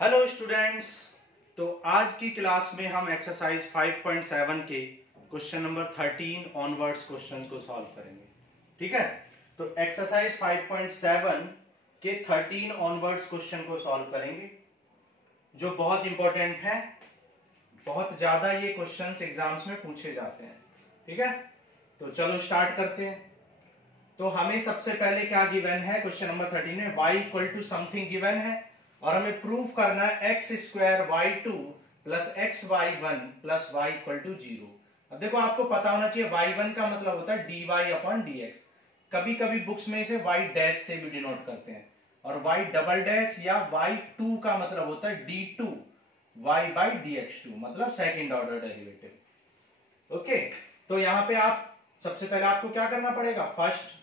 Hello students. तो आज की क्लास में हम एक्सरसाइज 5.7 के क्वेश्चन नंबर 13 ऑनवर्ड्स क्वेश्चन को सॉल्व करेंगे। ठीक है, तो एक्सरसाइज 5.7 के 13 ऑनवर्ड्स क्वेश्चन को सॉल्व करेंगे जो बहुत इंपॉर्टेंट है। बहुत ज्यादा ये क्वेश्चंस एग्जाम्स में पूछे जाते हैं। ठीक है, तो चलो स्टार्ट करते हैं। तो हमें सबसे पहले क्या गिवन है, क्वेश्चन नंबर 13 में y equal to something given है और हमें प्रूफ करना है x square y two plus x y one plus y equal to 0। अब देखो, आपको पता होना चाहिए y1 का मतलब होता है dy अपॉन dx। कभी कभी बुक्स में इसे y डैश से भी डिनोट करते हैं और y डबल डैश या y2 का मतलब होता है d2 y बाई dx2, मतलब सेकेंड ऑर्डर डेरिवेटिव। ओके, तो यहां पे आप सबसे पहले आपको क्या करना पड़ेगा, first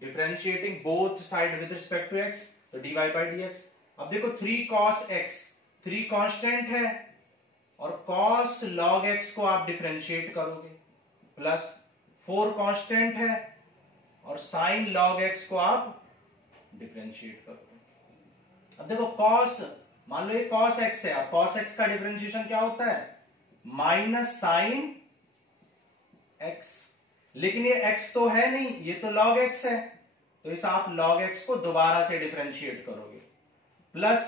differentiating both side with respect to x, तो dy बाई dx। अब देखो 3 cos x, 3 कांस्टेंट है और cos log x को आप डिफरेंशिएट करोगे, प्लस 4 कांस्टेंट है और sin log x को आप डिफरेंशिएट करोगे। अब देखो cos, मान लो ये cos x है और cos x का डिफरेंशिएशन क्या होता है, माइनस sin x, लेकिन ये x तो है नहीं, ये तो log x है, तो इस आप log x को दोबारा से डिफरेंशिएट करोगे, प्लस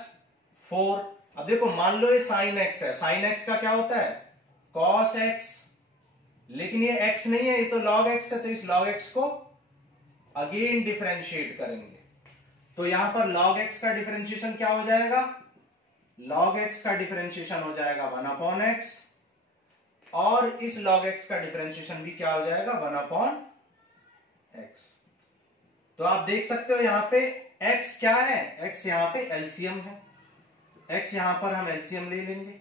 4। अब देखो, मान लो ये sin x है, sin x का क्या होता है cos x, लेकिन ये x नहीं है, ये तो log x है, तो इस log x को अगेन डिफरेंशिएट करेंगे। तो यहां पर log x का डिफरेंशिएशन क्या हो जाएगा, log x का डिफरेंशिएशन हो जाएगा 1 अपॉन x और इस log x का डिफरेंशिएशन भी क्या हो जाएगा 1 अपॉन x। तो आप देख सकते हो यहां पे x क्या है, x यहां पे एलसीएम है, x यहां पर हम एलसीएम ले लेंगे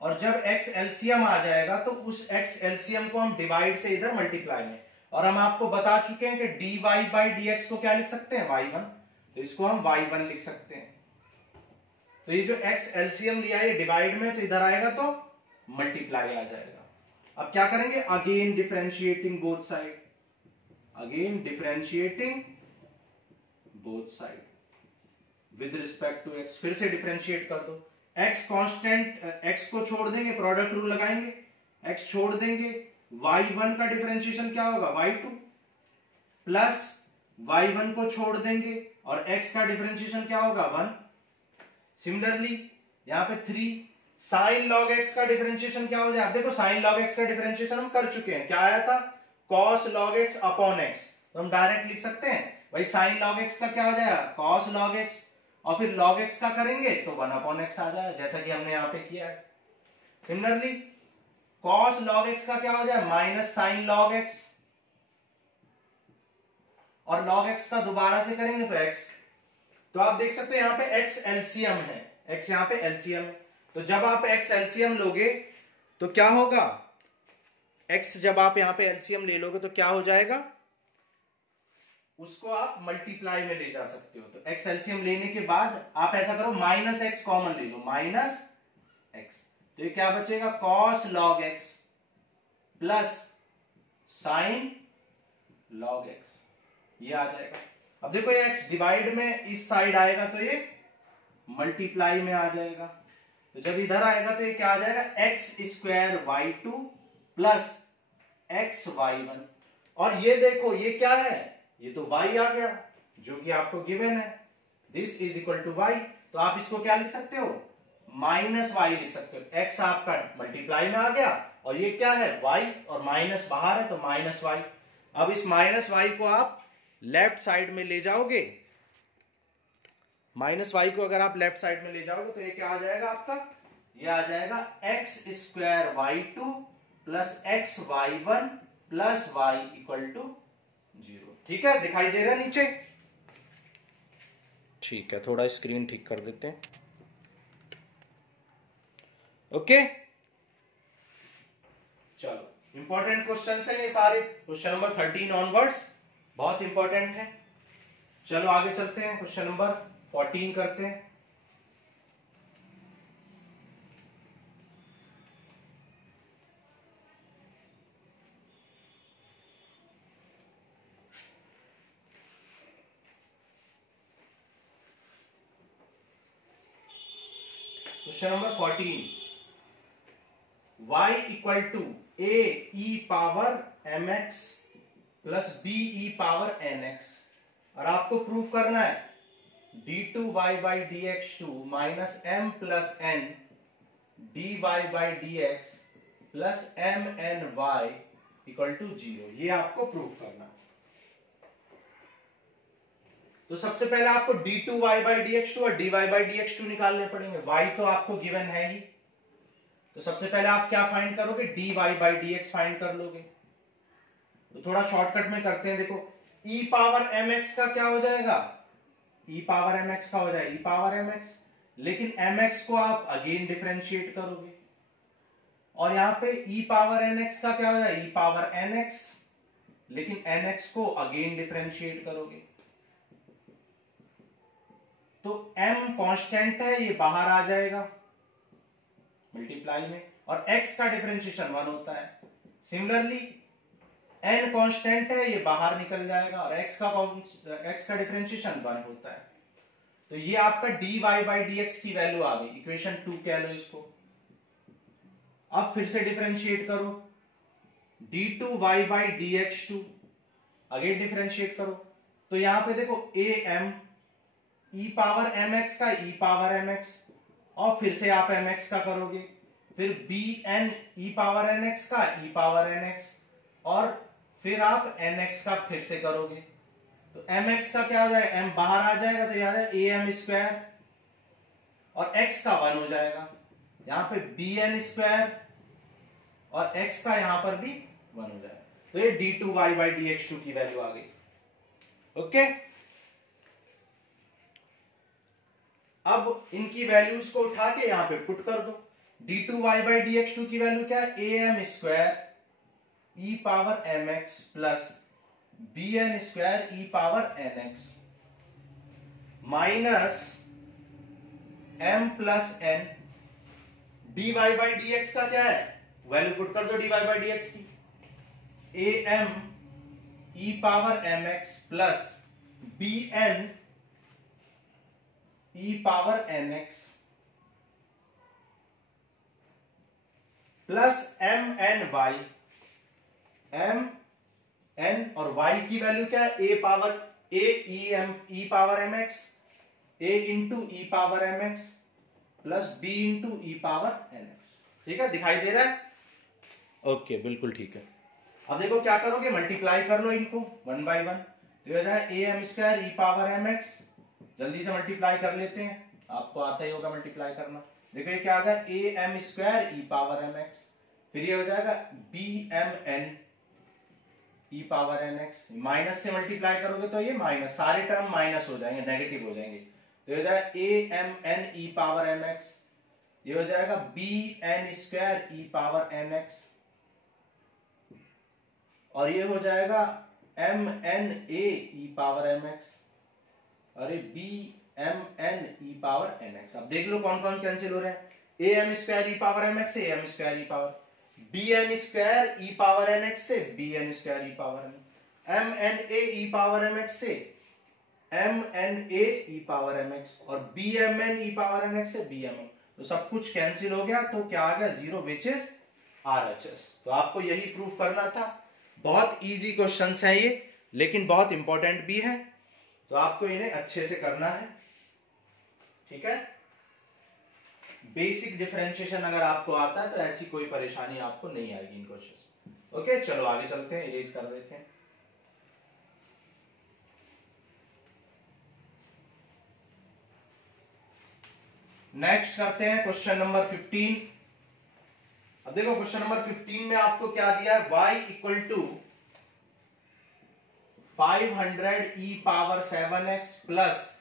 और जब x एलसीएम आ जाएगा तो उस x एलसीएम को हम डिवाइड से इधर मल्टीप्लाई में, और हम आपको बता चुके हैं कि dy बाई dx को क्या लिख सकते हैं y1, तो इसको हम y1 लिख सकते हैं। तो ये जो x एलसीएम लिया है डिवाइड में, तो इधर आएगा तो मल्टीप्लाई आ जाएगा। अब क्या करेंगे, again differentiating both side, again differentiating both side with respect to x, फिर से डिफरेंशिएट कर दो। x कांस्टेंट, x को छोड़ देंगे, प्रोडक्ट रूल लगाएंगे, x छोड़ देंगे, y1 का डिफरेंशिएशन क्या होगा y2, प्लस y1 को छोड़ देंगे और x का डिफरेंशिएशन क्या होगा 1। सिमिलरली यहां पे 3 sin log x का डिफरेंशिएशन क्या हो जाए, आप देखो sin log x का डिफरेंशिएशन हम कर चुके हैं, क्या आया था cos log x upon x, तो हम डायरेक्ट लिख सकते हैं भाई sin log x का क्या हो जाएगा cos log x, और फिर log x का करेंगे तो 1 अपॉन x आ जाएगा, जैसा कि हमने यहां पे किया है। सिमिलरली cos log x का क्या हो जाए माइनस sin log x, और log x का दोबारा से करेंगे तो x। तो आप देख सकते हो यहां पे x एलसीएम है, x यहां पे एलसीएम है, तो जब आप x एलसीएम लोगे तो क्या होगा, x जब आप यहां पे एलसीएम ले लोगे तो क्या हो जाएगा, उसको आप मल्टीप्लाई में ले जा सकते हो। तो x एलसीएम लेने के बाद आप ऐसा करो, माइनस x कॉमन ले लो, माइनस x, तो ये क्या बचेगा cos log x plus sin log x, ये आ जाएगा। अब देखो ये x डिवाइड में इस साइड आएगा तो ये मल्टीप्लाई में आ जाएगा, तो जब इधर आएगा तो ये क्या आ जाएगा x square y two plus x y one, और ये देखो ये क्या है, ये तो y आ गया जो कि आपको गिवन है, this is equal to y, तो आप इसको क्या लिख सकते हो माइनस y लिख सकते हो, x आपका मल्टीप्लाई में आ गया और ये क्या है y, और माइनस बाहर है तो माइनस y। अब इस माइनस y को आप लेफ्ट साइड में ले जाओगे, माइनस वाई को अगर आप लेफ्ट साइड में ले जाओगे तो ये क्या आ जाएगा आपका, ये आ जाएगा x square y two plus x y one plus y equal to 0। ठीक है, दिखाई दे रहा है नीचे, ठीक है, थोड़ा स्क्रीन ठीक कर देते हैं। ओके, चलो इंपॉर्टेंट क्वेश्चन है ये सारे, क्वेश्चन नंबर 13 ऑनवर्ड्स बहुत इंपॉर्टेंट है। चलो आगे चलते हैं, क्वेश्चन नंबर 14 करते हैं। Question number 14, y equal to a e power mx plus b e power nx, और आपको प्रूफ करना है d2y by dx2 minus m plus n dy by dx plus m n y equal to 0, ये आपको proof करना है। तो सबसे पहले आपको d2y बाई dx2 और dy बाई dx2 निकालने पड़ेंगे। y तो आपको गिवन है ही, तो सबसे पहले आप क्या फाइंड करोगे, dy बाई dx फाइंड कर लोगे। तो थोड़ा शॉर्टकट में करते हैं, देखो e पावर mx का क्या हो जाएगा, e पावर mx का हो जाएगा e पावर mx, लेकिन mx को आप अगेन डिफरेंशिएट करोगे, और यहां पे e पावर nx का क्या हो जाएगा, e पावर nx, लेकिन nx को अगेन डिफरेंशिएट करोगे। तो m कांस्टेंट है, ये बाहर आ जाएगा मल्टीप्लाई में, और x का डिफरेंशिएशन 1 होता है। सिमिलरली n कांस्टेंट है, ये बाहर निकल जाएगा, और x का डिफरेंशिएशन 1 होता है। तो ये आपका dy बाई dx की वैल्यू आ गई, इक्वेशन 2 कह लो इसको। अब फिर से डिफरेंशिएट करो, d2y by dx2 again differentiate करो। तो यहां पे देखो am e पावर mx का e पावर mx, और फिर से आप mx का करोगे, फिर bn e पावर nx का e पावर nx, और फिर आप nx का फिर से करोगे। तो mx का क्या हो जाएगा, m बाहर आ जाएगा, तो यहां am स्क्वायर, और x का 1 हो जाएगा, यहां पे bn स्क्वायर, और x का यहां पर भी 1 हो जाएगा। तो ये d2y बाई dx2 की वैल्यू आ गई। ओके, अब इनकी वैल्यूज को उठा के यहां पे पुट कर दो। d2y बाई dx2 की वैल्यू क्या है, am square e power mx plus bn square e power nx minus m plus n, dy by dx का क्या है, वैल्यू पुट कर दो dy बाई dx की, am e power mx plus bn e power nx plus m n y, m n और y की value क्या है, a power a e power mx, a into e power mx plus b into e power nx। ठीक है, दिखाई दे रहा है, okay बिल्कुल ठीक है। अब देखो क्या करोगे, मल्टीप्लाई कर लो इनको 1 बाई 1, तो हो जाएगा am square e power mx, जल्दी से मल्टीप्लाई कर लेते हैं, आपको आता ही होगा मल्टीप्लाई करना। देखो ये क्या आ जाएगा, A M square E power M x, फिर ये हो जाएगा b M N E power N x, minus से मल्टीप्लाई करोगे तो ये माइनस, सारे टर्म माइनस हो जाएंगे, नेगेटिव हो जाएंगे। तो ये हो जाएगा ए M N E power M X, ये हो जाएगा बी एन स्क्वायर ई पावर एन एक्स, और ये हो जाएगा M N A E power M X, अरे B M N E power N X. अब देख लो कौन कौन कैंसिल हो रहे हैं, A M square E power M X से A M square E power, B N square E power N X से B N square E power N, M N A E power M X से M N A E power M X, और B M N E power N X से B M N. तो सब कुछ cancel हो गया, तो क्या आ गया, जीरो विच इज आरएचएस। तो आपको यही प्रूफ करना था। बहुत इजी क्वेश्चंस है ये, लेकिन बहुत इंपॉर्टेंट भी है, तो आपको इन्हें अच्छे से करना है। ठीक है, बेसिक डिफरेंशिएशन अगर आपको आता है तो ऐसी कोई परेशानी आपको नहीं आएगी इन क्वेश्चन। ओके, चलो आगे चलते हैं, इरेज कर देते हैं। नेक्स्ट करते हैं क्वेश्चन नंबर 15। अब देखो क्वेश्चन नंबर 15 में आपको क्या दिया है, y equal to 500 e power 7x plus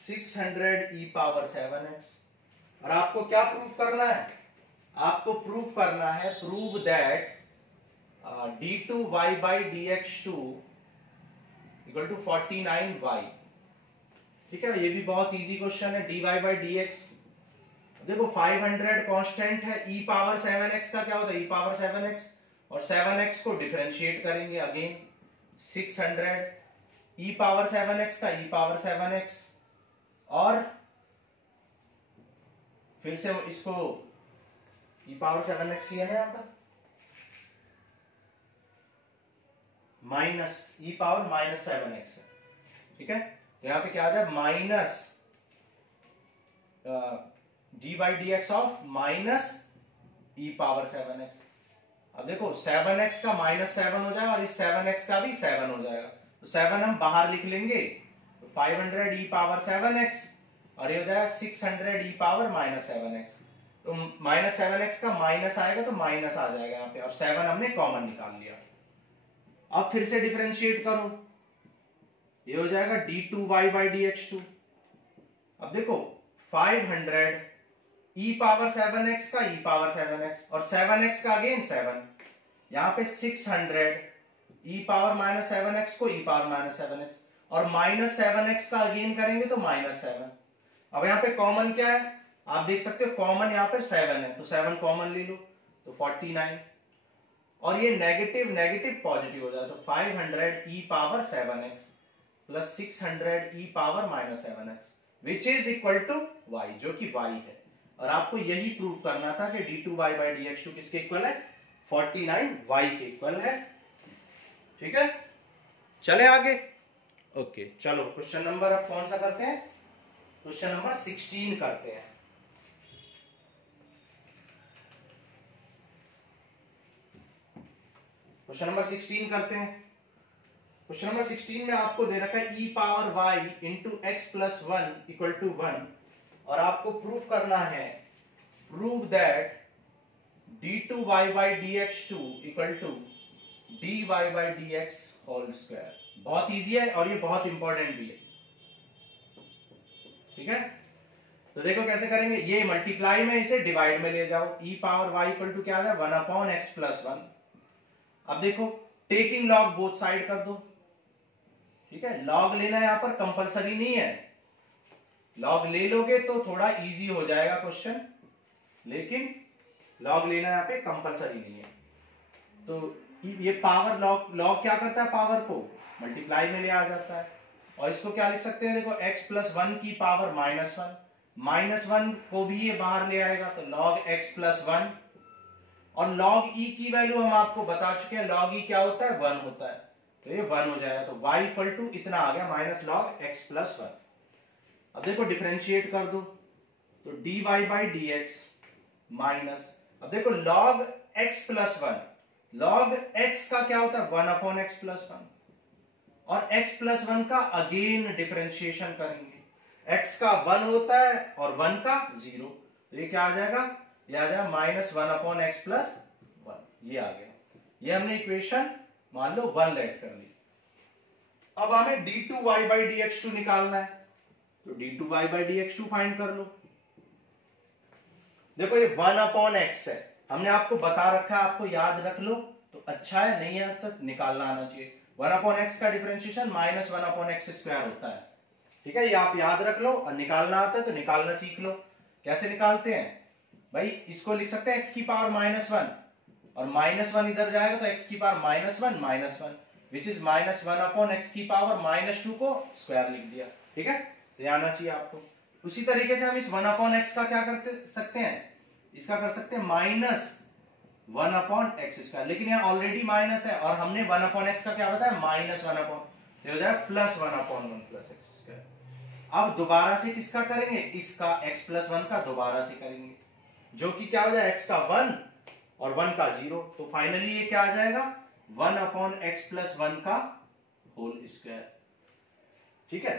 600 e power 7x, और आपको क्या प्रूफ करना है, आपको प्रूफ करना है, prove that d2y by dx2 equal to 49y। ठीक है, ये भी बहुत इजी क्वेश्चन है, dy बाई dx। देखो 500 कांस्टेंट है, e पावर 7x का क्या होता है, e पावर 7x, और 7x को डिफरेंशिएट करेंगे अगेन 600 e पावर 7x का e पावर 7x, और फिर से इसको e पावर 7x है ना यहाँ पर, minus e power minus 7x है, ठीक है। तो यहाँ पे क्या आ जाए minus D by D x of minus e power 7x। अब देखो 7x का माइनस 7 हो जाएगा और इस 7x का भी 7 हो जाएगा, तो 7 हम बाहर लिख लेंगे, तो 500 e पावर 7x और ये हो जाएगा 600 e पावर माइनस 7x। तो माइनस 7x का माइनस आएगा तो माइनस आ जाएगा यहाँ पे, और 7 हमने कॉमन निकाल लिया। अब फिर से डिफरेंशिएट करो, ये हो जाएगा d2y बाई dx2। अब देखो 500 e पावर 7x का e पावर 7x और 7x का अगेन 7, यहाँ पे 600 e पावर माइनस 7x को e पावर माइनस 7x और माइनस 7x का अगेन करेंगे तो माइनस 7। अब यहाँ पे कॉमन क्या है आप देख सकते हो, कॉमन यहाँ पे 7 है, तो 7 कॉमन ले लो तो 49, और ये नेगेटिव नेगेटिव पॉजिटिव हो जाए तो 500 e power 7x plus 600 e power minus 7x which is equal to y, जो कि y है। और आपको यही प्रूव करना था कि d2y बाई dx2 किसके इक्वल है, 49y के इक्वल है, ठीक है। चले आगे, ओके चलो क्वेश्चन नंबर अब कौन सा करते हैं, क्वेश्चन नंबर 16 करते हैं। क्वेश्चन नंबर 16 करते हैं। क्वेश्चन नंबर 16 में आपको दे रखा है e power y into x plus 1 equal to 1, और आपको प्रूफ करना है, prove that d2y by dx2 equal to dy by dx whole square. बहुत इजी है और ये बहुत इंपॉर्टेंट भी है, ठीक है। तो देखो कैसे करेंगे, ये मल्टीप्लाई में इसे डिवाइड में ले जाओ, e power y equal to क्या आ जाए 1 अपॉन एक्स प्लस 1। अब देखो टेकिंग लॉग बोथ साइड कर दो, ठीक है। लॉग लेना यहां पर कंपलसरी नहीं है, लॉग ले लोगे तो थोड़ा इजी हो जाएगा क्वेश्चन, लेकिन लॉग लेना यहां पे कंपलसरी नहीं है। तो ये पावर लॉग क्या करता है, पावर को मल्टीप्लाई में ले आ जाता है, और इसको क्या लिख सकते हैं, देखो x प्लस 1 की पावर माइनस 1, माइनस 1 को भी ये बाहर ले आएगा तो log x प्लस 1, और log e की वैल्यू हम आपको बता चुके हैं, log e क्या होता है 1 होता है, तो ये 1 हो जाएगा, तो y इक्वल टू इतना आ गया माइनस log x प्लस 1। अब देखो डिफरेंशिएट कर दो तो dy बाई dx माइनस, अब देखो log x plus 1, log x का क्या होता है 1 अपॉन x प्लस 1, और x प्लस 1 का अगेन डिफरेंशिएशन करेंगे, x का 1 होता है और 1 का 0, तो ये क्या आ जाएगा, ये आ जाएगा माइनस 1 अपॉन एक्स प्लस 1, ये आ गया। ये हमने इक्वेशन मान लो 1 लेट कर ली। अब हमें d2y बाई dx2 निकालना है, तो d2y बाई dx2 फाइंड कर लो। देखो ये 1 अपॉन एक्स है, हमने आपको बता रखा है, आपको याद रख लो तो अच्छा है, नहीं है तो निकालना आना चाहिए। 1 अपॉन एक्स का differentiation minus 1 upon x square होता है, ठीक है। ये आप याद रख लो, और निकालना आता है तो निकालना सीख लो। कैसे निकालते हैं भाई, इसको लिख सकते हैं x की पावर माइनस 1, और माइनस 1 इधर जाएगा तो x की power minus 1 which is minus 1 upon x की पावर माइनस 2 को स्क्वायर लिख दिया, ठीक है। तो आना चाहिए आपको। उसी तरीके से हम इस 1 अपॉन एक्स का क्या करते सकते हैं, इसका कर सकते हैं माइनस 1 अपॉन एक्स स्क्वायर, लेकिन यहाँ ऑलरेडी माइनस है और हमने 1 अपॉन एक्स का क्या बताया माइनस 1 अपॉन, तो हो जाएगा plus 1 upon 1 plus x square. अब दोबारा से किसका करेंगे, इसका x प्लस 1 का दोबारा से करेंगे, जो कि क्या हो जाए x का 1 और 1 का 0, तो फाइनली ये क्या आ जाएगा 1 अपॉन एक्स प्लस 1 का होल स्क्वायर, ठीक है।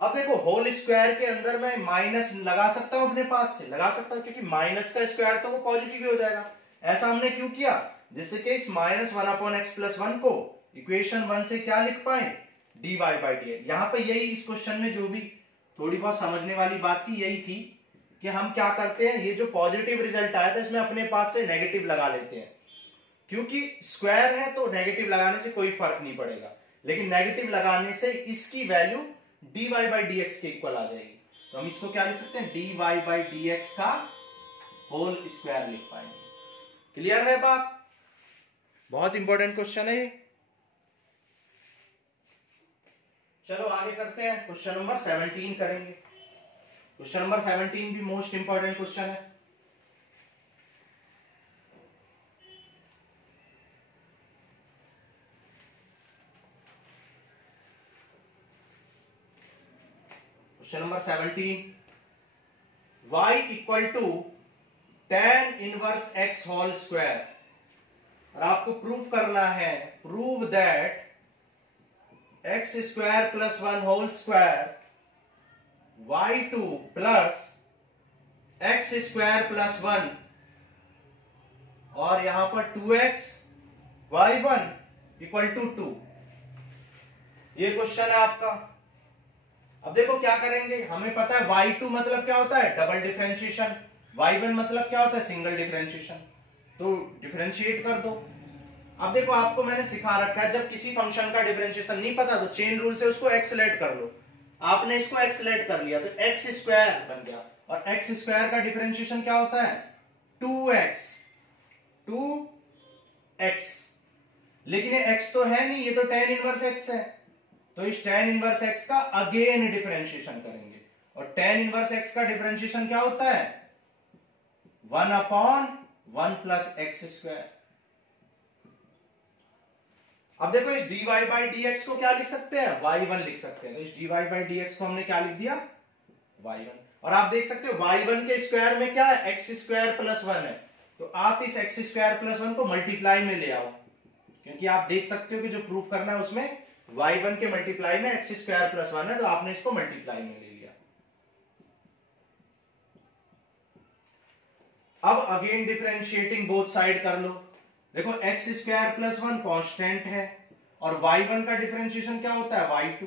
अब देखो होल स्क्वायर के अंदर मैं माइनस लगा सकता हूं, अपने पास से लगा सकता हूं, क्योंकि माइनस का स्क्वायर तो वो पॉजिटिव ही हो जाएगा। ऐसा हमने क्यों किया, जिससे कि इस माइनस 1 अपॉन एक्स प्लस 1 को इक्वेशन 1 से क्या लिख पाए dy बाई dx। यहां पर यही इस क्वेश्चन में जो भी थोड़ी बहुत समझने वाली बात थी, यही थी कि हम क्या करते हैं, ये जो पॉजिटिव रिजल्ट आया था इसमें अपने पास से नेगेटिव लगा लेते हैं, क्योंकि स्क्वायर है तो नेगेटिव लगाने से कोई फर्क नहीं पड़ेगा, लेकिन नेगेटिव लगाने से इसकी वैल्यू dy बाई dx के इक्वल आ जाएगी। तो हम इसको क्या लिख सकते हैं, dy बाई dx का होल स्क्वायर लिख पाएंगे। क्लियर है बात, बहुत इंपॉर्टेंट क्वेश्चन है ये। चलो आगे करते हैं, क्वेश्चन नंबर 17 करेंगे। क्वेश्चन नंबर 17 भी मोस्ट इंपॉर्टेंट क्वेश्चन है। Question number 17, y equal to tan inverse x whole square, और आपको प्रूव करना है, prove that x square plus 1 whole square y2 plus x square plus 1 और यहां पर 2x y1 इक्वल टू 2। ये क्वेश्चन है आपका। अब देखो क्या करेंगे, हमें पता है y2 मतलब क्या होता है, डबल डिफरेंशिएशन, y1 मतलब क्या होता है, सिंगल डिफरेंशिएशन। तो डिफरेंशिएट कर दो। अब देखो आपको मैंने सिखा रखा है, जब किसी फंक्शन का डिफरेंशिएशन नहीं पता तो चेन रूल से उसको एक्सलेट कर लो। आपने इसको एक्सलेट कर लिया तो एक्स स्क्वायर बन गया, और एक्स स्क्वायर का डिफरेंशिएशन क्या होता है, 2x। लेकिन ये x तो है नहीं, ये तो tan इनवर्स x है, तो इस tan इनवर्स x का अगेन डिफरेंशिएशन करेंगे। और tan इनवर्स x का डिफरेंशिएशन क्या होता है, 1/1 प्लस एक्स स्क्वायर। अब देखो इस dy बाई dx को क्या लिख सकते हैं, y1 लिख सकते हैं। तो इस dy बाई dx को हमने क्या लिख दिया, y1। और आप देख सकते हो y1 के स्क्वायर में क्या है, x स्क्वायर प्लस 1 है। तो आप इस x स्क्वायर प्लस 1 को मल्टीप्लाई में ले आओ, क्योंकि आप देख सकते हो कि जो प्रूफ करना है उसमें y1 के मल्टीप्लाई में x स्क्वायर प्लस 1 है, तो आपने इसको मल्टीप्लाई में ले लिया। अब अगेन डिफरेंशिएटिंग बोथ साइड कर लो। देखो x स्क्वायर प्लस 1 कांस्टेंट है, और y1 का डिफरेंशिएशन क्या होता है, y2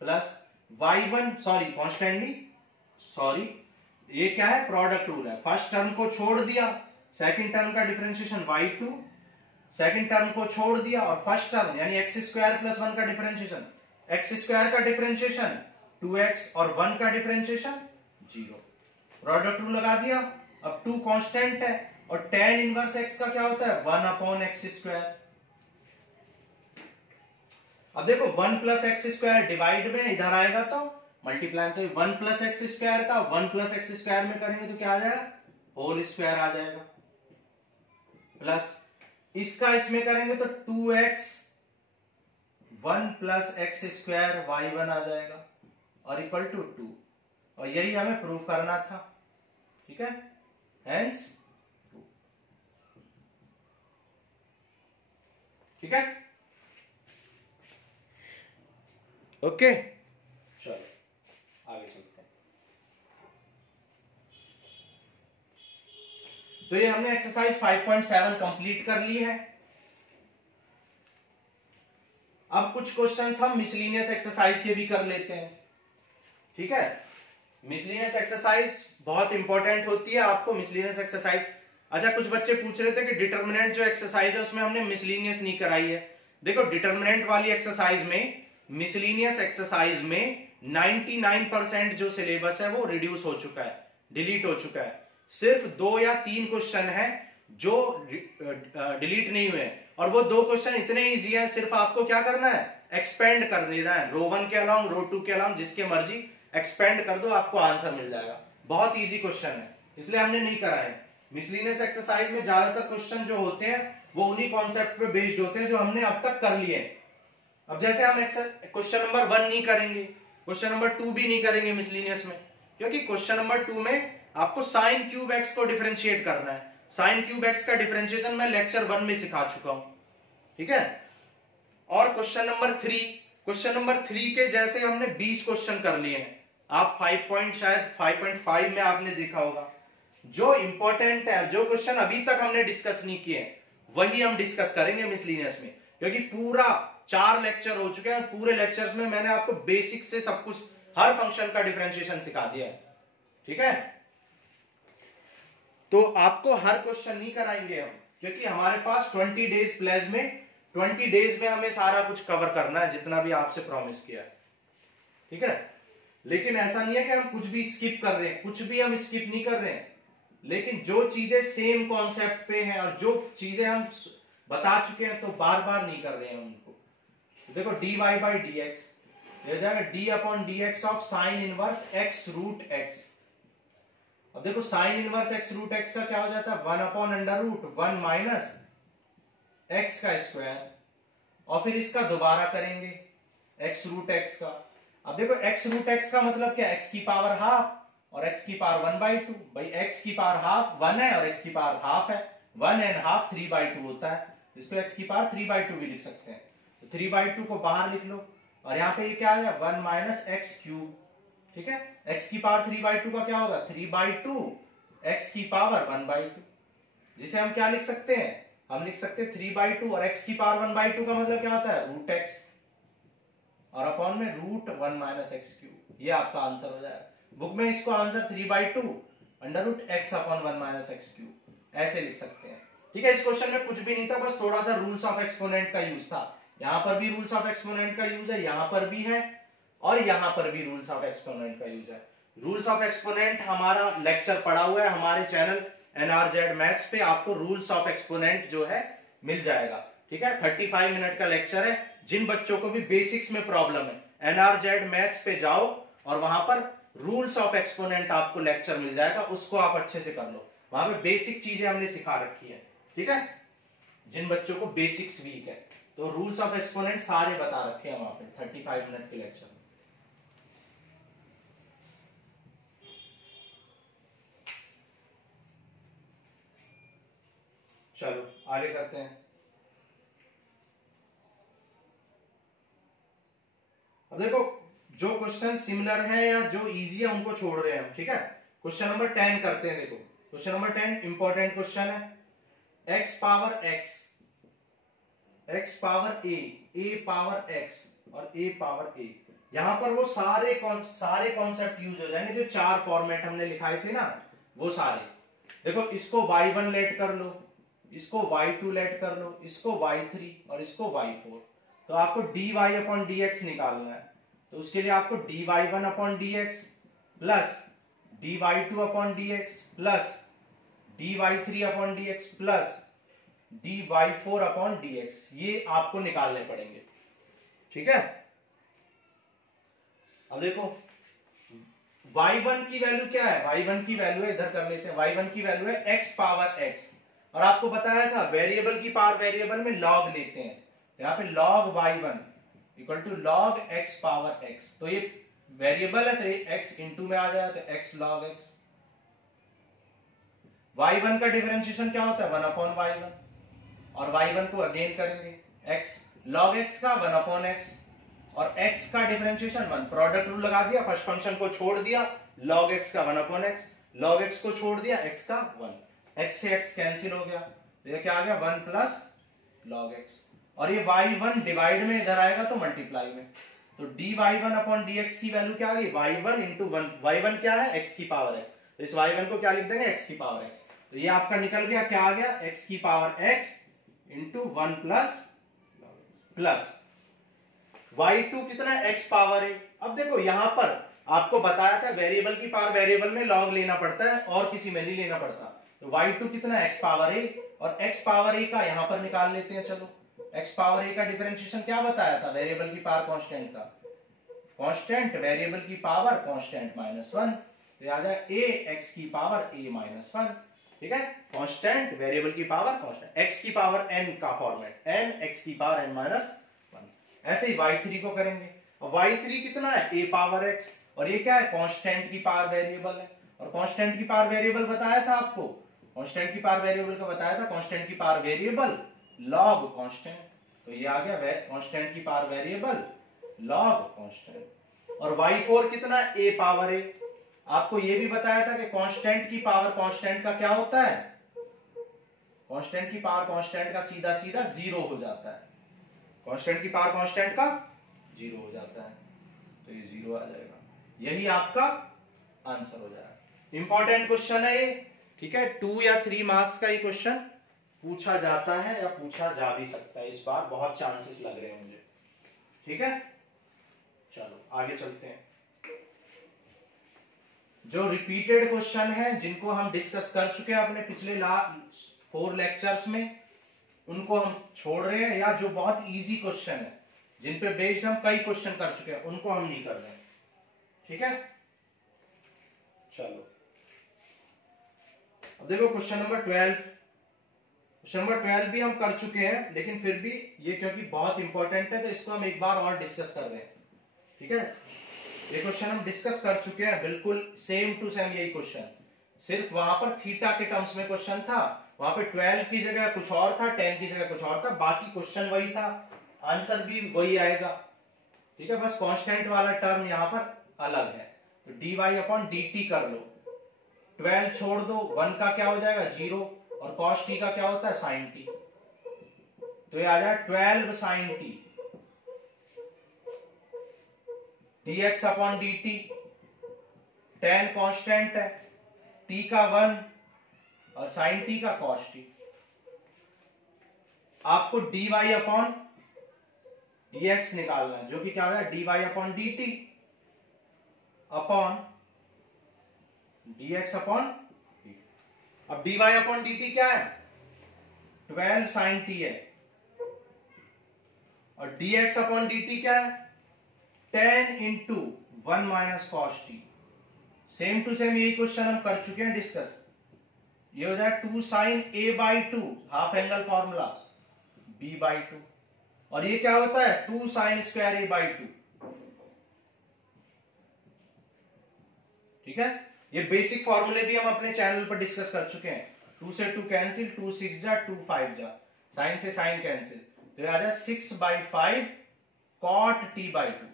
plus y1, sorry constant नहीं, सॉरी ये क्या है, प्रोडक्ट रूल है। फर्स्ट टर्म को छोड़ दिया, सेकंड टर्म का डिफरेंशिएशन y2, सेकंड टर्म को छोड़ दिया, और फर्स्ट टर्म यानी x स्क्वायर प्लस 1 का डिफरेंशिएशन, x स्क्वायर का डिफरेंशिएशन 2x और 1 का डिफरेंशिएशन 0। प्रोडक्ट रूल लगा दिया। अब 2 कांस्टेंट है, और tan इनवर्स x का क्या होता है, 1/x स्क्वायर। अब देखो 1 प्लस एक्स स्क्वायर डिवाइड में इधर आएगा तो मल्टीप्लाई, तो 1 प्लस एक्स स्क्वायर का 1 प्लस एक्स स्क्वायर में करेंगे तो क्या आ जाएगा, होल स्क्वायर आ जाएगा, प्लस इसका इसमें करेंगे तो 2x 1 plus x square y1 आ जाएगा, और इक्वल टू 2। और यही हमें प्रूफ करना था, ठीक है, हेंस ठीक है, ओके। चलो आगे चलते हैं। तो ये हमने एक्सरसाइज 5.7 कंप्लीट कर ली है। अब कुछ क्वेश्चंस हम मिसलिनियस एक्सरसाइज के भी कर लेते हैं, ठीक है। मिसलिनियस एक्सरसाइज बहुत इंपॉर्टेंट होती है आपको, मिसलिनियस एक्सरसाइज। अच्छा, कुछ बच्चे पूछ रहे थे कि डिटर्मिनेंट जो एक्सरसाइज है उसमें हमने मिसलिनियस नहीं कराई है। देखो डिटर्मिनेंट वाली एक्सरसाइज में, मिसलिनियस एक्सरसाइज में 99% जो सिलेबस है वो रिड्यूस हो चुका है, डिलीट हो चुका है। सिर्फ 2 या 3 क्वेश्चन है जो डिलीट नहीं हुए, और वो 2 क्वेश्चन इतने इजी है, सिर्फ आपको क्या करना है, एक्सपेंड कर देना है, रो 1 के अलाउंग, रो 2 के अलाउंग, जिसके मर्जी एक्सपेंड कर दो, आपको आंसर मिल जाएगा। बहुत इजी क्वेश्चन है, इसलिए हमने नहीं करा है। मिसलिनियस एक्सरसाइज में ज्यादातर क्वेश्चन जो होते हैं वो उन्हीं कॉन्सेप्ट पे बेस्ड होते हैं जो हमने अब तक कर लिए हैं। अब जैसे हम क्वेश्चन नंबर 1 नहीं करेंगे, क्वेश्चन नंबर 2 भी नहीं करेंगे मिसलिनियस में, क्योंकि क्वेश्चन नंबर 2 में आपको साइन क्यूब एक्स को डिफरेंशिएट करना है। साइन क्यूब एक्स का डिफरेंशिएशन मैं लेक्चर 1 में सिखा चुका हूं, ठीक है। और क्वेश्चन नंबर 3 के जैसे हमने 20 क्वेश्चन कर लिए हैं। आप 5.5 में आपने देखा होगा। जो इंपॉर्टेंट है, जो क्वेश्चन अभी तक हमने डिस्कस नहीं किए वही हम डिस्कस करेंगे मिसलिनियस में, क्योंकि पूरा 4 लेक्चर हो चुके हैं। पूरे लेक्चर्स में मैंने आपको बेसिक से सब कुछ, हर फंक्शन का डिफरेंशिएशन सिखा दिया है, ठीक है। तो आपको हर क्वेश्चन नहीं कराएंगे हम, क्योंकि हमारे पास 20 डेज प्लेज में, 20 डेज में हमें सारा कुछ कवर करना है, जितना भी आपसे प्रॉमिस किया है, ठीक है। लेकिन ऐसा नहीं है कि हम कुछ भी स्किप कर रहे हैं, कुछ भी हम स्किप नहीं कर रहे हैं, लेकिन जो चीजें सेम कॉन्सेप्ट पे हैं और जो चीजें हम बता चुके हैं तो बार बार नहीं कर रहे हैं उनको। देखो dy बाई डी एक्स हो जाएगा d upon d x of sine inverse x root x। अब देखो sine inverse x root x का क्या हो जाता है, 1/√1 माइनस एक्स का स्क्वायर, और फिर इसका दोबारा करेंगे एक्स रूट एक्स का। अब देखो एक्स रूट एक्स का मतलब क्या, एक्स की पावर हाफ और एक्स की पावर 1/2। भाई एक्स की पावर हाफ 1 है और एक्स की पावर हाफ है, 1 एंड हाफ 3/2 होता है, इसको एक्स की पावर 3/2 भी लिख सकते हैं। तो 3/2 को बाहर लिख लो, और यहाँ पे ये क्या आ जाए 1 माइनस एक्स क्यूब। ठीक है, एक्स की पावर 3/2 का क्या होगा 3/2 एक्स की पावर 1/2, जिसे हम क्या लिख सकते हैं, हम लिख सकते हैं 3/2 और एक्स की पावर 1/2 का मतलब क्या होता है रूट एक्स, और अपॉन में √1 माइनस एक्स क्यूब। ये आपका आंसर हो जाएगा। बुक में इसको answer 3/2 √x/1 minus x cube ऐसे लिख सकते हैं। ठीक है, इस क्वेश्चन में कुछ भी नहीं था, बस थोड़ा सा रूल्स ऑफ एक्सपोनेंट का यूज था। यहां पर भी रूल्स ऑफ एक्सपोनेंट का यूज है, यहां पर भी है, और यहां पर भी रूल्स ऑफ एक्सपोनेंट का यूज है। रूल्स ऑफ एक्सपोनेंट हमारा लेक्चर पड़ा हुआ है हमारे चैनल NRZ मैथ्स पे, आपको रूल्स ऑफ एक्सपोनेंट जो है मिल जाएगा। ठीक है, 35 मिनट का लेक्चर है। जिन बच्चों को भी बेसिक्स में प्रॉब्लम है NRZ मैथ्स पे जाओ और वहां पर रूल्स ऑफ एक्सपोनेंट आपको लेक्चर मिल जाएगा, उसको आप अच्छे से कर लो। वहां पे बेसिक चीजें हमने सिखा रखी है। ठीक है, जिन बच्चों को बेसिक्स वीक है तो रूल्स ऑफ एक्सपोनेंट सारे बता रखे हैं वहां पे 35 मिनट के लेक्चर में। चलो आगे करते हैं। अब देखो जो क्वेश्चन सिमिलर है या जो इजी है उनको छोड़ रहे हैं हम। ठीक है, क्वेश्चन नंबर 10 करते हैं। देखो क्वेश्चन नंबर 10 इंपॉर्टेंट क्वेश्चन है। x power x, x power a power x और a पावर a, यहां पर वो सारे कॉन्सेप्ट यूज हो जाएंगे जो चार फॉर्मेट हमने लिखाए थे ना, वो सारे। देखो इसको y1 लेट कर लो, इसको y2 लेट कर लो, इसको y3 और इसको y4। तो आपको dy/dx निकालना है, तो उसके लिए आपको dy1/dx plus dy2/dx plus dy3/dx plus dy4/dx, ये आपको निकालने पड़ेंगे। ठीक है, अब देखो y1 की वैल्यू क्या है, y1 की वैल्यू है, इधर कर लेते हैं, y1 की वैल्यू है x पावर x, और आपको बताया था वेरिएबल की पावर वेरिएबल में लॉग लेते हैं, तो यहाँ पे log y1 equal to log x power x, तो ये वेरिएबल है तो ये x इंटू में आ जाए तो x log x। y1 का डिफरेंशिएशन क्या होता है 1/y1, और y1 को अगेन करेंगे x log x का 1/x, और x का डिफरेंशिएशन 1, प्रोडक्ट रूल लगा दिया, फर्स्ट फंक्शन को छोड़ दिया log x का 1/x, log x को छोड़ दिया x का 1, x से x कैंसिल हो गया, तो ये क्या आ गया 1 प्लस log x, और ये y1 डिवाइड में इधर आएगा तो मल्टीप्लाई में, तो dy1/dx की वैल्यू क्या आ गई y1 इंटू 1, y1 क्या है x की पावर है, तो इस y1 को क्या लिख देंगे x की पावर x, तो ये आपका निकल गया क्या आ गया x की power x into 1 plus y2 कितना है x पावर है। अब देखो यहां पर आपको बताया था वेरिएबल की पावर वेरिएबल में लॉग लेना पड़ता है और किसी में नहीं लेना पड़ता, तो y2 कितना है x पावर a, और x पावर a का यहां पर निकाल लेते हैं। चलो x पावर a का डिफरेंशिएशन क्या बताया था, वेरिएबल की पावर कांस्टेंट का, कांस्टेंट वेरिएबल की पावर कांस्टेंट -1, तो आ जाए a x की पावर a -1। ठीक है, कांस्टेंट वेरिएबल की पावर कांस्टेंट, x की पावर n का फॉर्मेट n x की पावर n -1। ऐसे ही y3 को करेंगे, और y3 कितना है a पावर x, और ये क्या है कांस्टेंट की पावर वेरिएबल है, और कांस्टेंट की पावर वेरिएबल बताया था आपको, कांस्टेंट की पावर वेरिएबल का बताया था कांस्टेंट की पावर वेरिएबल log कांस्टेंट, तो ये आ गया कांस्टेंट की पावर वेरिएबल log कांस्टेंट, और y4 कितना है a पावर a, आपको ये भी बताया था कि कांस्टेंट की पावर कांस्टेंट का क्या होता है, कांस्टेंट की पावर कांस्टेंट का सीधा सीधा 0 हो जाता है, कांस्टेंट की पावर कांस्टेंट का 0 हो जाता है, तो ये 0 आ जाएगा, यही आपका आंसर हो जाएगा। इंपॉर्टेंट क्वेश्चन है ये। ठीक है, 2 या 3 मार्क्स का ये क्वेश्चन पूछा जाता है या पूछा जा भी सकता है, इस बार बहुत चांसेस लग रहे हैं मुझे। ठीक है, चलो आगे चलते हैं। जो रिपीटेड क्वेश्चन है जिनको हम डिस्कस कर चुके हैं अपने पिछले 4 लेक्चर्स में, उनको हम छोड़ रहे हैं, या जो बहुत इजी क्वेश्चन है जिन पे बेस्ड हम कई क्वेश्चन कर चुके हैं उनको हम नहीं कर रहे हैं। ठीक है, चलो अब देखो क्वेश्चन नंबर 12, क्वेश्चन नंबर 12 भी हम कर चुके हैं, लेकिन फिर भी ये क्योंकि बहुत इंपॉर्टेंट है तो इसको हम एक बार और डिस्कस कर रहे हैं, ठीक है। ये क्वेश्चन हम डिस्कस कर चुके हैं, बिल्कुल सेम टू सेम यही क्वेश्चन, सिर्फ वहां पर थीटा के टर्म्स में क्वेश्चन था, वहां पे 12 की जगह कुछ और था, 10 की जगह कुछ और था, बाकी क्वेश्चन वही था, आंसर भी वही आएगा, ठीक है। बस कांस्टेंट वाला टर्म यहां पर अलग है, तो dy अपॉन dt कर लो, 12 छोड़ दो, 1 का क्या हो जाएगा 0, और cos t का क्या होता है sin t, तो ये आ जाएगा 12 sin t dx upon dt, 10 constant है, t का 1 और sin t का cos t। आपको dy अपॉन dx निकालना है, जो कि क्या हो जाएगा dy upon dt upon dx upon, अब dy अपॉन dt क्या है 12 sin t है, और dx अपॉन dt क्या है 10 into 1 minus cos t. Same to same यही क्वेश्चन हम कर चुके हैं डिस्कस। ये हो जाए 2 sine a by 2, half angle formula b by 2, और ये क्या होता है 2 साइन स्क्वायर a बाई 2, ठीक है। ये बेसिक फॉर्मूले भी हम अपने चैनल पर डिस्कस कर चुके हैं। 2 से 2 कैंसिल, 2 6 जा 2 5 जा, साइन से साइन कैंसिल, तो ये आ जाए 6 बाई 5 कॉट t बाई 2,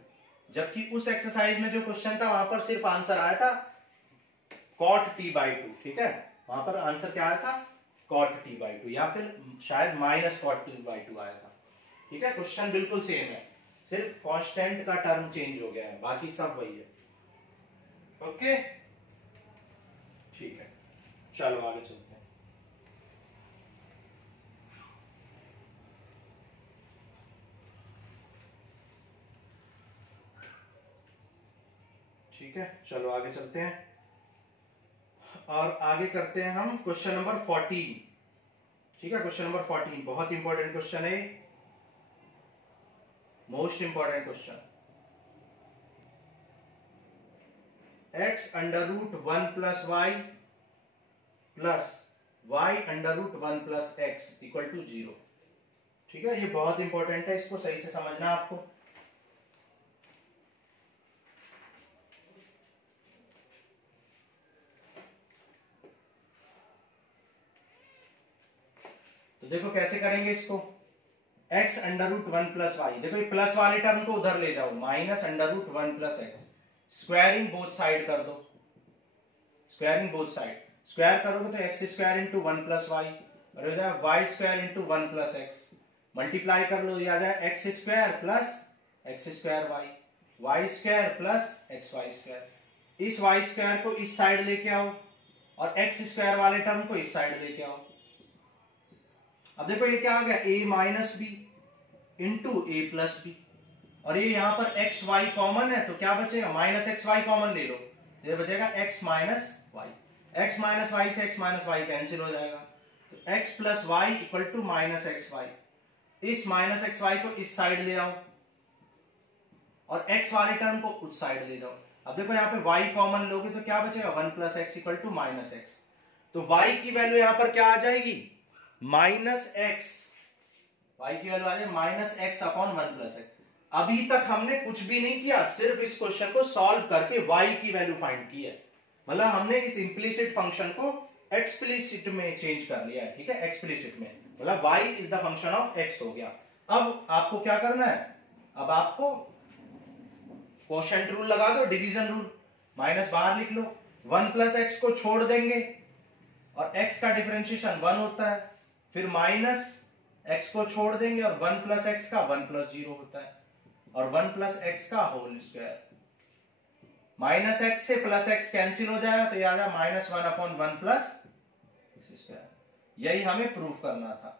जबकि उस एक्सरसाइज में जो क्वेश्चन था वहां पर सिर्फ आंसर आया था कॉट t बाई 2, ठीक है। वहां पर आंसर क्या आया था कॉट t बाई 2, या फिर शायद माइनस कॉट t बाई 2 आया था, ठीक है। क्वेश्चन बिल्कुल सेम है, सिर्फ कांस्टेंट का टर्म चेंज हो गया है, बाकी सब वही है। ओके, ठीक है, चलो आगे चलते हैं। ठीक है, चलो आगे चलते हैं, और आगे करते हैं हम क्वेश्चन नंबर 14, ठीक है। क्वेश्चन नंबर 14 बहुत इंपॉर्टेंट क्वेश्चन है, most important question. x under root 1 plus y plus y under root 1 plus x equal to 0, ठीक है। ये बहुत इंपॉर्टेंट है, इसको सही से समझना आपको। तो देखो कैसे करेंगे इसको, x under root 1 plus y, देखो ये प्लस वाले टर्म को उधर ले जाओ, minus under root 1 plus x, squaring both side कर दो, स्क्वायरिंग बोथ साइड, स्क्वायर करोगे तो x square into 1 plus y, और हो जाए y square into 1 plus x, multiply कर लो, ये आ जाए x square plus x square y, y square plus x y square. इस वाई स्क्वायर को इस साइड लेके आओ, और एक्स स्क्वायर वाले टर्म को इस साइड लेके आओ। अब देखो ये क्या आ गया a minus b into a plus b, और ये यहां पर एक्स वाई कॉमन है, तो क्या बचेगा माइनस एक्स वाई कॉमन ले लो, ये बचेगा x minus y, x minus y से x माइनस वाई कैंसिल हो जाएगा, तो x plus y equal to minus x y. इस माइनस एक्स वाई को इस साइड ले आओ, और x वाले टर्म को उस साइड ले जाओ। अब देखो यहाँ पे y कॉमन लोगे तो क्या बचेगा 1 plus x equal to minus x, तो y की वैल्यू यहां पर क्या आ जाएगी माइनस एक्स, y की वैल्यू आ जाए minus x upon 1 plus x. अभी तक हमने कुछ भी नहीं किया, सिर्फ इस क्वेश्चन को सॉल्व करके y की वैल्यू फाइंड की है, मतलब हमने इस इंप्लिसिट फंक्शन को एक्सप्लिसिट में चेंज कर लिया है, ठीक है। एक्सप्लिसिट में मतलब y is the function of x हो गया। अब आपको क्या करना है, अब आपको क्वोशंट रूल लगा दो, डिवीजन रूल, माइनस बाहर लिख लो, 1 प्लस एक्स को छोड़ देंगे, और x का डिफरेंशिएशन 1 होता है, फिर माइनस x को छोड़ देंगे, और 1 प्लस एक्स का 1 प्लस 0 होता है, और 1 प्लस एक्स का होल स्क्वायर, माइनस एक्स से प्लस एक्स कैंसिल हो जाएगा, तो ये आ जाएगा minus 1 upon 1 plus x square. यही हमें प्रूफ करना था,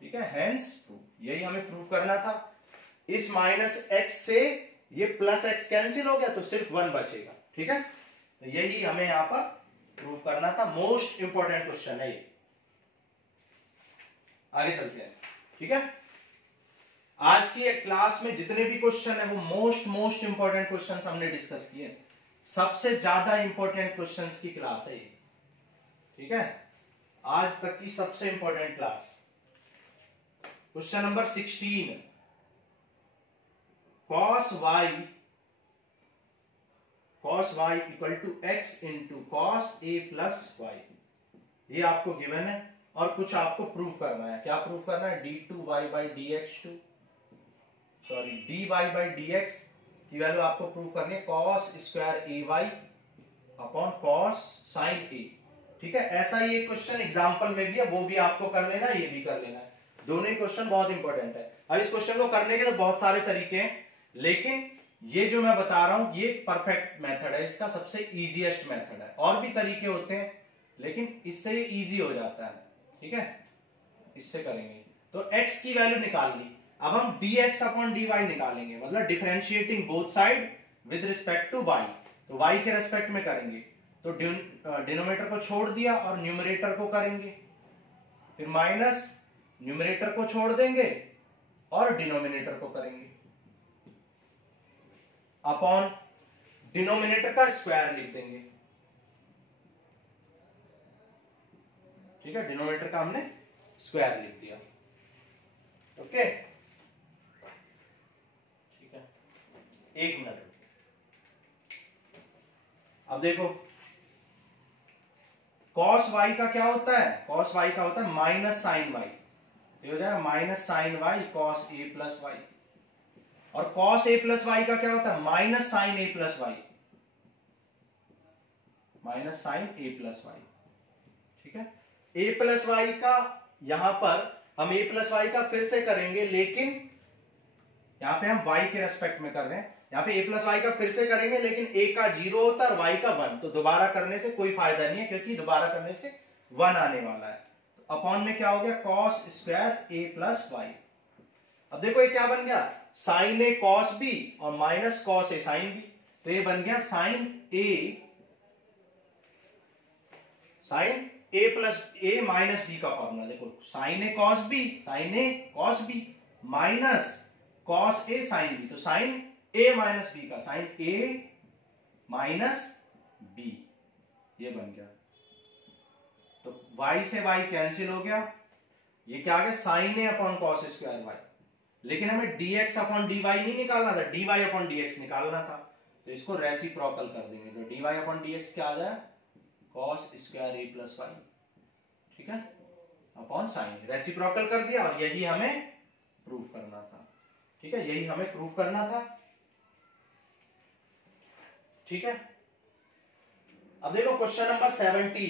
ठीक है, हेंस प्रूफ, यही हमें प्रूफ करना था। इस माइनस एक्स से ये प्लस एक्स कैंसिल हो गया, तो सिर्फ 1 बचेगा, ठीक है। तो यही हमें यहां पर प्रूफ करना था, मोस्ट इंपॉर्टेंट क्वेश्चन है ये। आगे चलते हैं, ठीक है। आज की क्लास में जितने भी क्वेश्चन है वो मोस्ट इंपॉर्टेंट क्वेश्चंस हमने डिस्कस किए, सबसे ज्यादा इंपॉर्टेंट क्वेश्चंस की क्लास है ये, ठीक है। आज तक की सबसे important class. Question number 16, cos y equal to x into cos a plus y, ये आपको गिवन है और कुछ आपको प्रूव करना है। क्या प्रूव करना है? d2y by dy by dx की वैल्यू आपको प्रूव करनी है cos square ay upon cos sin a। ठीक है, ऐसा ही एक क्वेश्चन एग्जांपल में भी है, वो भी आपको कर लेना, ये भी कर लेना है। दोनों ही क्वेश्चन बहुत इंपॉर्टेंट है। अब इस क्वेश्चन को करने के तो बहुत सारे तरीके हैं, लेकिन ये जो मैं बता रहा हूं ये परफेक्ट मेथड है, इसका सबसे इजीएस्ट मेथड है। और भी तरीके होते हैं लेकिन इससे ये इजी हो जाता है। ठीक है, इससे करेंगे तो x की वैल्यू निकाल ली। अब हम dx अपॉन dy निकालेंगे, मतलब differentiating both side with respect to y। तो y के रेस्पेक्ट में करेंगे तो डिनोमिनेटर को छोड़ दिया और न्यूमरेटर को करेंगे, फिर माइनस न्यूमरेटर को छोड़ देंगे और डिनोमिनेटर को करेंगे, अपॉन डिनोमिनेटर का स्क्वायर लिख देंगे। ठीक है, डिनोमिनेटर का हमने स्क्वायर लिख दिया। ओके, ठीक है, एक मिनट। अब देखो cos y का क्या होता है? cos y का होता है माइनस साइन y, ये हो जाएगा minus sine y cos a plus y. और cos a प्लस वाई का क्या होता है? Minus sine a plus y, minus sine a plus y. ठीक है, a प्लस वाई का यहां पर हम a प्लस वाई का फिर से करेंगे, लेकिन यहां पे हम y के रेस्पेक्ट में कर रहे हैं। यहां पे a प्लस वाई का फिर से करेंगे, लेकिन a का 0 होता है और y का 1, तो दोबारा करने से कोई फायदा नहीं है, क्योंकि दोबारा करने से 1 आने वाला है। तो अपॉन में क्या हो गया? cos square a plus y. अब देखो ये क्या बन गया? साइन ए कॉस बी और minus cos a sine b, तो ये बन गया sine a plus a minus b का फॉर्मूला। देखो sine a cos b minus cos a sine b, तो साइन ए माइनस बी का साइन ए माइनस बी, ये बन गया। तो y से y कैंसिल हो गया, ये क्या आ गया? साइन ए अपॉन कॉस स्क्वायर वाई। लेकिन हमें dx अपॉन dy नहीं निकालना था, dy अपॉन dx निकालना था, तो इसको रेसिप्रोकल कर देंगे। तो dy अपॉन dx क्या आ जाए? कॉस स्क्वायर ए प्लस वाई। ठीक है, अपॉन साइन, रेसिप्रोकल कर दिया और यही हमें प्रूव करना था। ठीक है, यही हमें प्रूव करना था। ठीक है, अब देखो क्वेश्चन नंबर 17।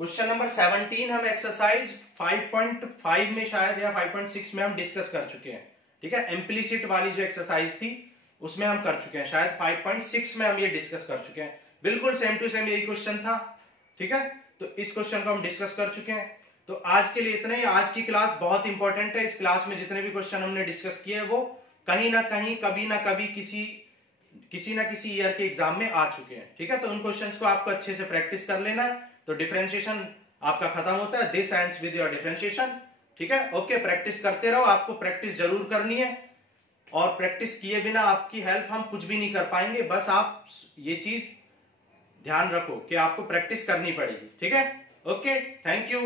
क्वेश्चन नंबर 17 हम एक्सरसाइज 5.5 में शायद या 5.6 में हम डिस्कस कर चुके हैं। ठीक है, इम्प्लीसिट वाली जो एक्सरसाइज थी उसमें हम कर चुके हैं, शायद 5.6 में हम ये डिस्कस कर चुके हैं। बिल्कुल सेम टू सेम यही क्वेश्चन था। ठीक है, तो इस क्वेश्चन को हम डिस्कस कर चुके हैं। तो आज के लिए इतना ही। आज की क्लास बहुत इंपॉर्टेंट है। इस क्लास में जितने भी क्वेश्चन हमने डिस्कस किए हैं वो कहीं ना कहीं, कभी ना कभी, किसी ना किसी ईयर के एग्जाम में आ चुके हैं। ठीक है, तो उन क्वेश्चंस को आपको अच्छे से प्रैक्टिस कर लेना है, तो डिफरेंशिएशन आपका खत्म होता है। This ends with your differentiation. ठीक है, ओके, प्रैक्टिस करते रहो, आपको प्रैक्टिस जरूर करनी है, और प्रैक्टिस किए बिना आपकी हेल्प हम कुछ भी नहीं कर पाएंगे। बस आप ये चीज ध्यान रखो कि आपको प्रैक्टिस करनी पड़ेगी। ठीक है, ओके, थैंक यू।